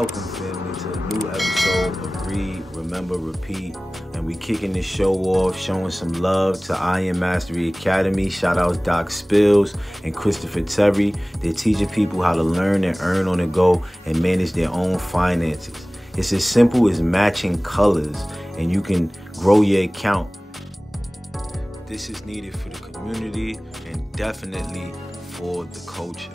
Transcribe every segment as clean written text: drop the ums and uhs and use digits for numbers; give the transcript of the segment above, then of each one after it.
Welcome, family, to a new episode of Read, Remember, Repeat. And we kicking this show off, showing some love to Iron Mastery Academy. Shout out Doc Spills and Christopher Terry. They're teaching people how to learn and earn on the go and manage their own finances. It's as simple as matching colors, and you can grow your account. This is needed for the community and definitely for the culture.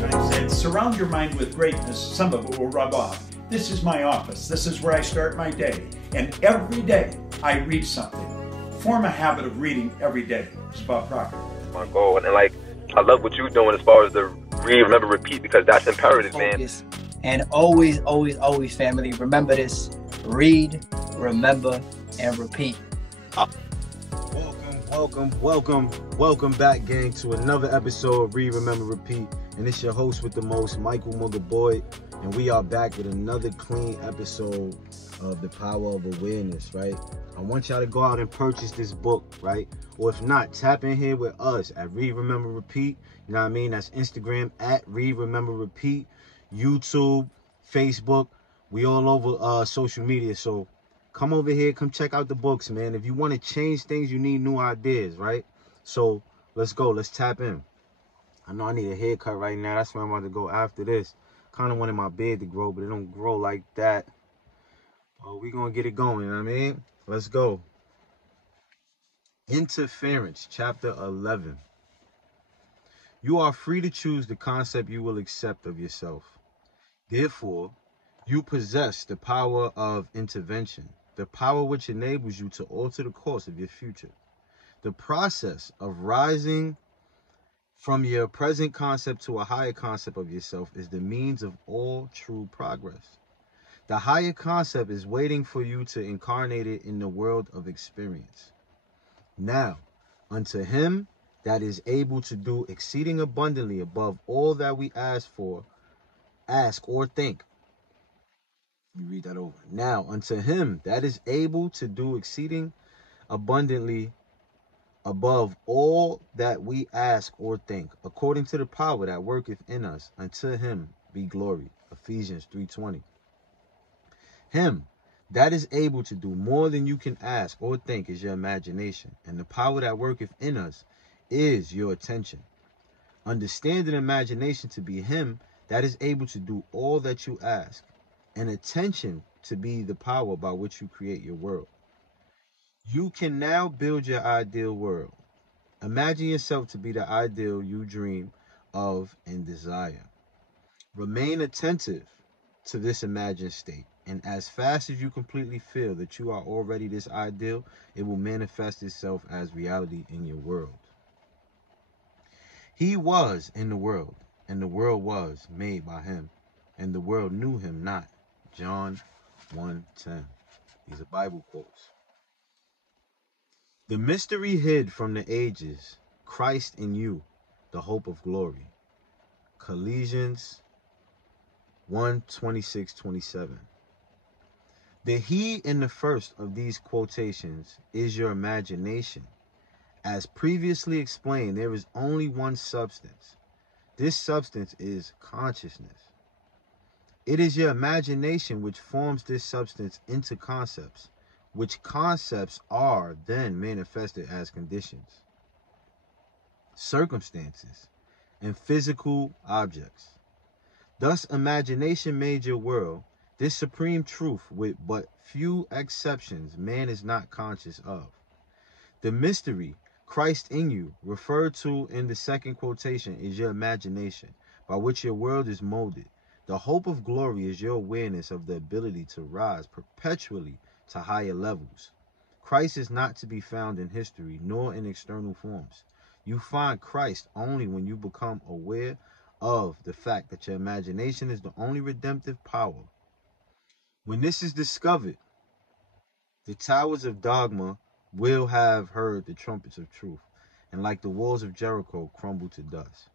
I said, surround your mind with greatness. Some of it will rub off. This is my office. This is where I start my day. And every day I read something. Form a habit of reading every day. It's about progress. My goal. And I love what you're doing as far as the read, remember, repeat, because that's imperative, Focus. Man. And always, family, remember this. Read, remember, and repeat. Welcome back, gang, to another episode of Read, Remember, Repeat. And it's your host with the most, Michael Mugga Boyd. And we are back with another clean episode of The Power of Awareness, right? I want y'all to go out and purchase this book, right? Or if not, tap in here with us at Read, Remember, Repeat. You know what I mean? That's Instagram at Read, Remember, Repeat. YouTube, Facebook. We all over social media. So come over here. Come check out the books, man. If you want to change things, you need new ideas, right? So let's go. Let's tap in. I know I need a haircut right now. That's where I'm about to go after this. Kind of wanted my beard to grow, but it don't grow like that. Oh, we gonna get it going, you know what I mean? Let's go. Interference, chapter 11. You are free to choose the concept you will accept of yourself. Therefore, you possess the power of intervention, the power which enables you to alter the course of your future. The process of rising from your present concept to a higher concept of yourself is the means of all true progress. The higher concept is waiting for you to incarnate it in the world of experience. Now, unto him that is able to do exceeding abundantly above all that we ask or think. Let me read that over. Now, unto him that is able to do exceeding abundantly above all that we ask or think, according to the power that worketh in us, unto him be glory. Ephesians 3:20. Him that is able to do more than you can ask or think is your imagination, and the power that worketh in us is your attention. Understand an imagination to be him that is able to do all that you ask, and attention to be the power by which you create your world. You can now build your ideal world. Imagine yourself to be the ideal you dream of and desire. Remain attentive to this imagined state, and as fast as you completely feel that you are already this ideal, it will manifest itself as reality in your world. He was in the world, and the world was made by him, and the world knew him not. John 1:10. These are Bible quotes. The mystery hid from the ages, Christ in you, the hope of glory. Colossians 1:26-27. The he in the first of these quotations is your imagination. As previously explained, there is only one substance. This substance is consciousness. It is your imagination which forms this substance into concepts, which concepts are then manifested as conditions, circumstances, and physical objects. Thus, imagination made your world, this supreme truth with but few exceptions man is not conscious of. The mystery, Christ in you, referred to in the second quotation, is your imagination, by which your world is molded. The hope of glory is your awareness of the ability to rise perpetually to higher levels. Christ is not to be found in history, nor in external forms. You find Christ only when you become aware of the fact that your imagination is the only redemptive power. When this is discovered, the towers of dogma will have heard the trumpets of truth, and like the walls of Jericho, crumble to dust.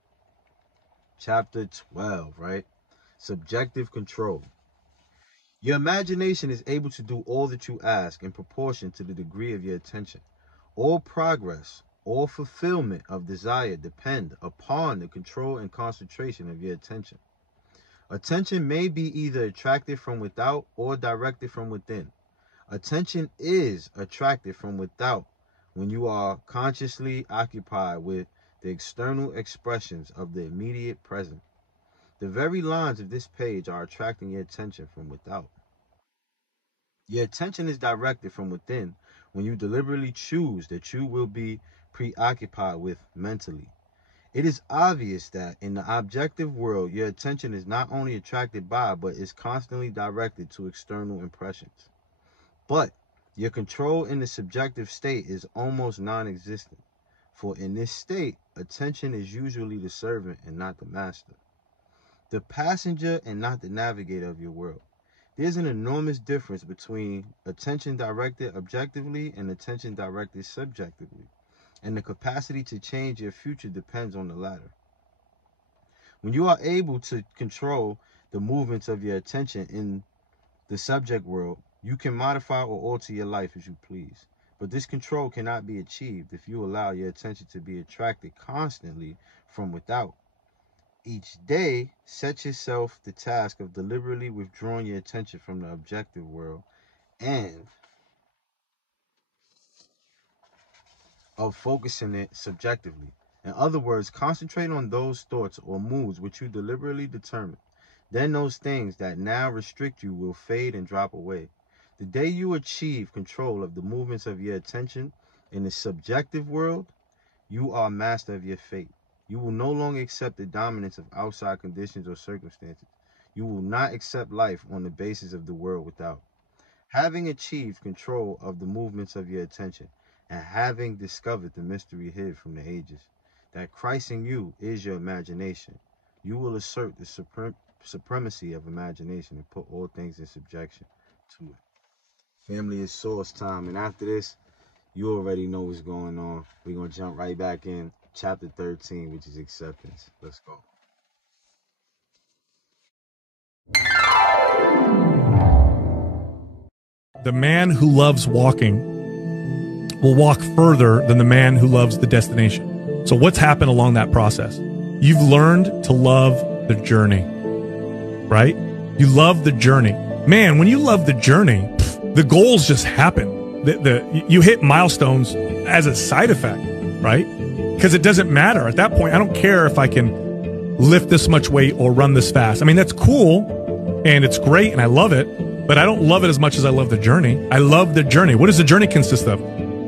Chapter 12, right? Subjective control. Your imagination is able to do all that you ask in proportion to the degree of your attention. All progress, all fulfillment of desire depend upon the control and concentration of your attention. Attention may be either attracted from without or directed from within. Attention is attracted from without when you are consciously occupied with the external expressions of the immediate present. The very lines of this page are attracting your attention from without. Your attention is directed from within when you deliberately choose that you will be preoccupied with mentally. It is obvious that in the objective world, your attention is not only attracted by, but is constantly directed to external impressions. But your control in the subjective state is almost non-existent, for in this state, attention is usually the servant and not the master, the passenger and not the navigator of your world. There's an enormous difference between attention directed objectively and attention directed subjectively, and the capacity to change your future depends on the latter. When you are able to control the movements of your attention in the subject world, you can modify or alter your life as you please. But this control cannot be achieved if you allow your attention to be attracted constantly from without. Each day, set yourself the task of deliberately withdrawing your attention from the objective world and of focusing it subjectively. In other words, concentrate on those thoughts or moods which you deliberately determine. Then those things that now restrict you will fade and drop away. The day you achieve control of the movements of your attention in the subjective world, you are master of your fate. You will no longer accept the dominance of outside conditions or circumstances. You will not accept life on the basis of the world without. Having achieved control of the movements of your attention, and having discovered the mystery hid from the ages, that Christ in you is your imagination, you will assert the supremacy of imagination and put all things in subjection to it. Family, is source time, and after this, you already know what's going on. We're going to jump right back in chapter 13, which is acceptance. Let's go. The man who loves walking will walk further than the man who loves the destination. So what's happened along that process? You've learned to love the journey, right? You love the journey. Man, when you love the journey, the goals just happen. You hit milestones as a side effect, right? Because it doesn't matter. At that point, I don't care if I can lift this much weight or run this fast. I mean, that's cool and it's great and I love it, but I don't love it as much as I love the journey. I love the journey. What does the journey consist of?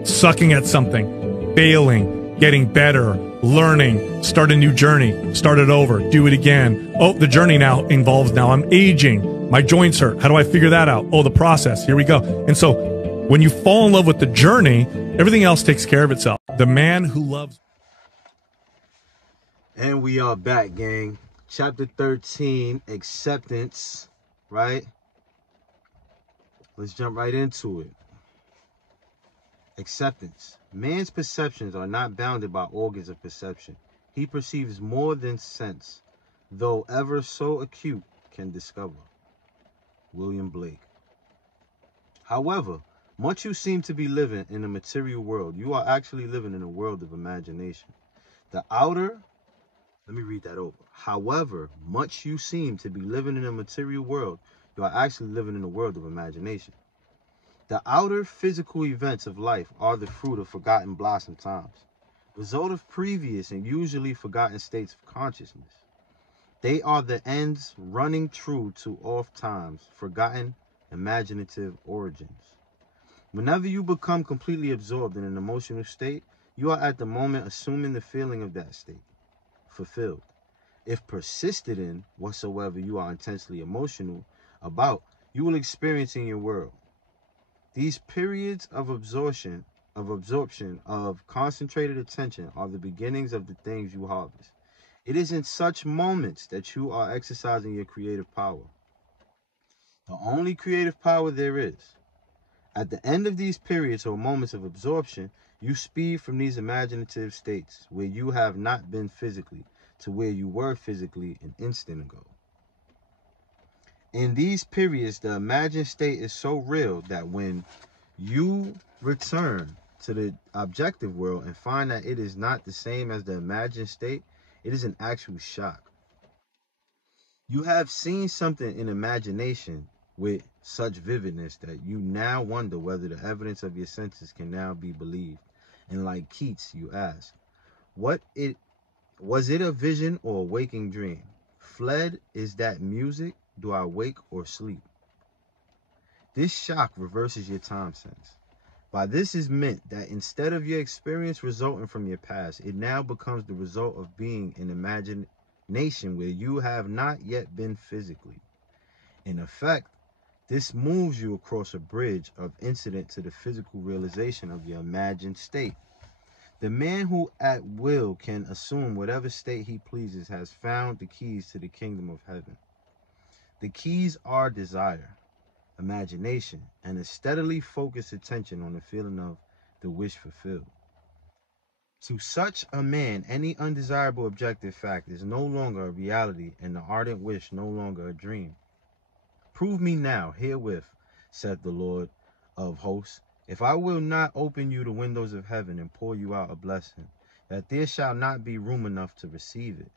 Sucking at something, failing, getting better, learning, start a new journey, start it over, do it again. Oh, the journey now involves I'm aging. My joints hurt. How do I figure that out? Oh, the process. Here we go. And so when you fall in love with the journey, everything else takes care of itself. The man who loves. And we are back, gang. Chapter 13, acceptance, right? Let's jump right into it. Acceptance. Man's perceptions are not bounded by organs of perception. He perceives more than sense, though ever so acute, can discover. William Blake. However, much you seem to be living in a material world, you are actually living in a world of imagination. Let me read that over. However, much you seem to be living in a material world, you are actually living in a world of imagination. The outer physical events of life are the fruit of forgotten blossom times, result of previous and usually forgotten states of consciousness. They are the ends running true to oft times forgotten imaginative origins. Whenever you become completely absorbed in an emotional state, you are at the moment assuming the feeling of that state, fulfilled. If persisted in whatsoever you are intensely emotional about, you will experience in your world. These periods of absorption of concentrated attention are the beginnings of the things you harvest. It is in such moments that you are exercising your creative power, the only creative power there is. At the end of these periods or moments of absorption, you speed from these imaginative states where you have not been physically to where you were physically an instant ago. In these periods, the imagined state is so real that when you return to the objective world and find that it is not the same as the imagined state, it is an actual shock. You have seen something in imagination with such vividness that you now wonder whether the evidence of your senses can now be believed. And like Keats, you ask, was it a vision or a waking dream? Fled is that music? Do I wake or sleep? This shock reverses your time sense. By this is meant that instead of your experience resulting from your past, it now becomes the result of being in imagination where you have not yet been physically. In effect, this moves you across a bridge of incident to the physical realization of your imagined state. The man who at will can assume whatever state he pleases has found the keys to the kingdom of heaven. The keys are desire, imagination, and a steadily focused attention on the feeling of the wish fulfilled. To such a man, any undesirable objective fact is no longer a reality and the ardent wish no longer a dream. Prove me now, herewith, said the Lord of hosts, if I will not open you the windows of heaven and pour you out a blessing, that there shall not be room enough to receive it.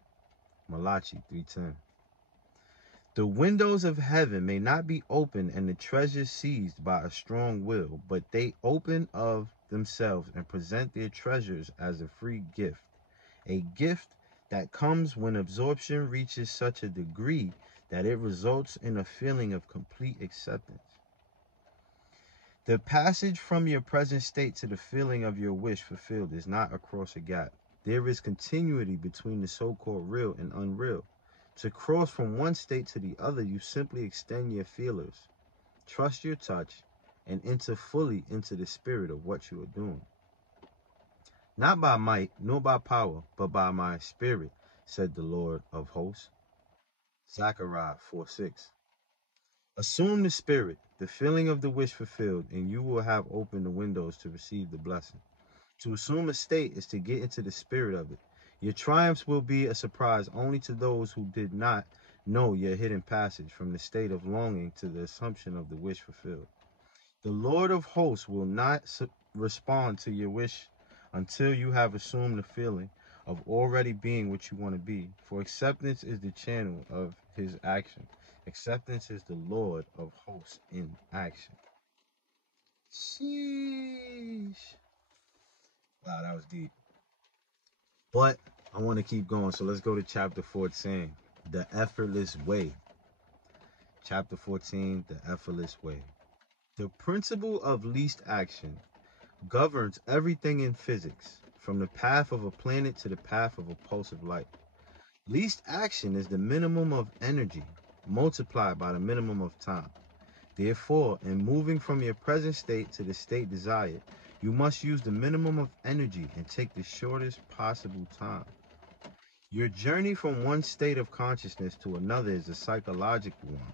Malachi 3:10. The windows of heaven may not be opened and the treasures seized by a strong will, but they open of themselves and present their treasures as a free gift. A gift that comes when absorption reaches such a degree that it results in a feeling of complete acceptance. The passage from your present state to the feeling of your wish fulfilled is not across a gap. There is continuity between the so-called real and unreal. To cross from one state to the other, you simply extend your feelers, trust your touch, and enter fully into the spirit of what you are doing. Not by might, nor by power, but by my spirit, said the Lord of hosts. Zechariah 4:6. Assume the spirit, the feeling of the wish fulfilled, and you will have opened the windows to receive the blessing. To assume a state is to get into the spirit of it. Your triumphs will be a surprise only to those who did not know your hidden passage from the state of longing to the assumption of the wish fulfilled. The Lord of hosts will not respond to your wish until you have assumed the feeling of already being what you want to be, for acceptance is the channel of his action. Acceptance is the Lord of hosts in action. Sheesh. Wow, that was deep. But I want to keep going, so let's go to chapter 14, the effortless way. Chapter 14, the effortless way. The principle of least action governs everything in physics, from the path of a planet to the path of a pulse of light. Least action is the minimum of energy multiplied by the minimum of time. Therefore, in moving from your present state to the state desired, you must use the minimum of energy and take the shortest possible time. Your journey from one state of consciousness to another is a psychological one.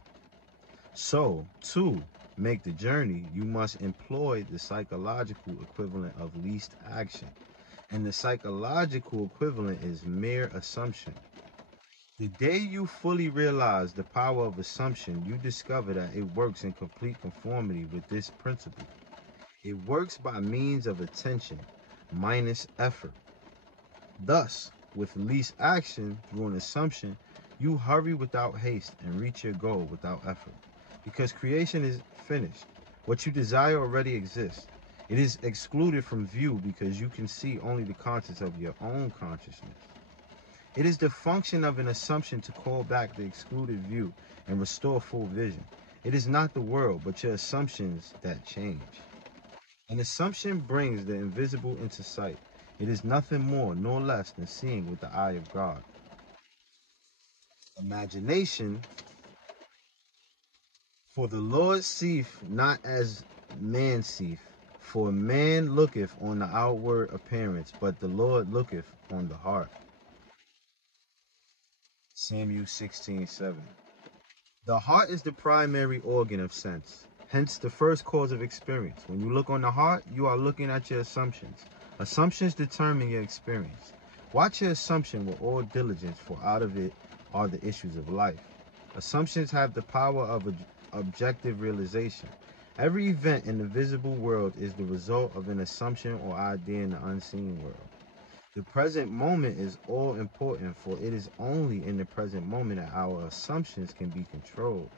So, to make the journey, you must employ the psychological equivalent of least action. And the psychological equivalent is mere assumption. The day you fully realize the power of assumption, you discover that it works in complete conformity with this principle. It works by means of attention minus effort. Thus, with least action through an assumption, you hurry without haste and reach your goal without effort. Because creation is finished. What you desire already exists. It is excluded from view because you can see only the contents of your own consciousness. It is the function of an assumption to call back the excluded view and restore full vision. It is not the world, but your assumptions that change. An assumption brings the invisible into sight. It is nothing more nor less than seeing with the eye of God. Imagination. For the Lord seeth not as man seeth, for man looketh on the outward appearance, but the Lord looketh on the heart. Samuel 16:7. The heart is the primary organ of sense, hence the first cause of experience. When you look on the heart, you are looking at your assumptions. Assumptions determine your experience. Watch your assumption with all diligence, for out of it are the issues of life. Assumptions have the power of objective realization. Every event in the visible world is the result of an assumption or idea in the unseen world. The present moment is all important, for it is only in the present moment that our assumptions can be controlled.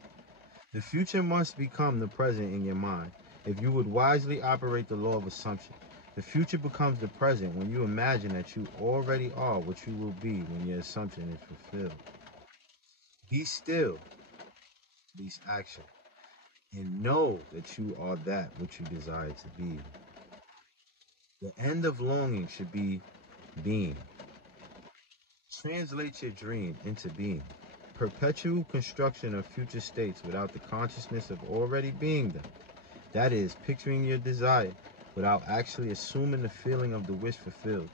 The future must become the present in your mind. If you would wisely operate the law of assumption, the future becomes the present when you imagine that you already are what you will be when your assumption is fulfilled. Be still, least action, and know that you are that which you desire to be. The end of longing should be being. Translate your dream into being. Perpetual construction of future states without the consciousness of already being them. That is, picturing your desire without actually assuming the feeling of the wish fulfilled,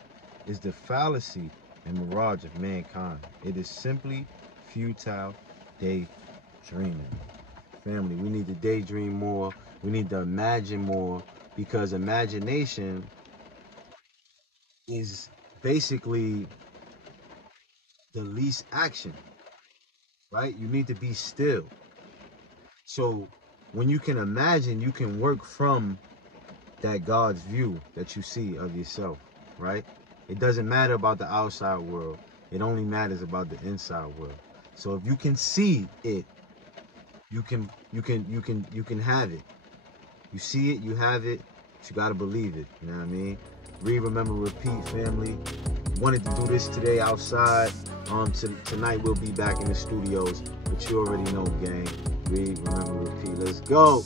is the fallacy and mirage of mankind. It is simply futile daydreaming. Family, we need to daydream more. We need to imagine more, because imagination is basically the least action, right? You need to be still. So when you can imagine, you can work from that God's view that you see of yourself, right? It doesn't matter about the outside world. It only matters about the inside world. So if you can see it, you can have it. You see it, you have it, but you gotta believe it. You know what I mean? Read, remember, repeat, family. Wanted to do this today outside. Tonight we'll be back in the studios, but you already know, gang. Read, remember, repeat. Let's go.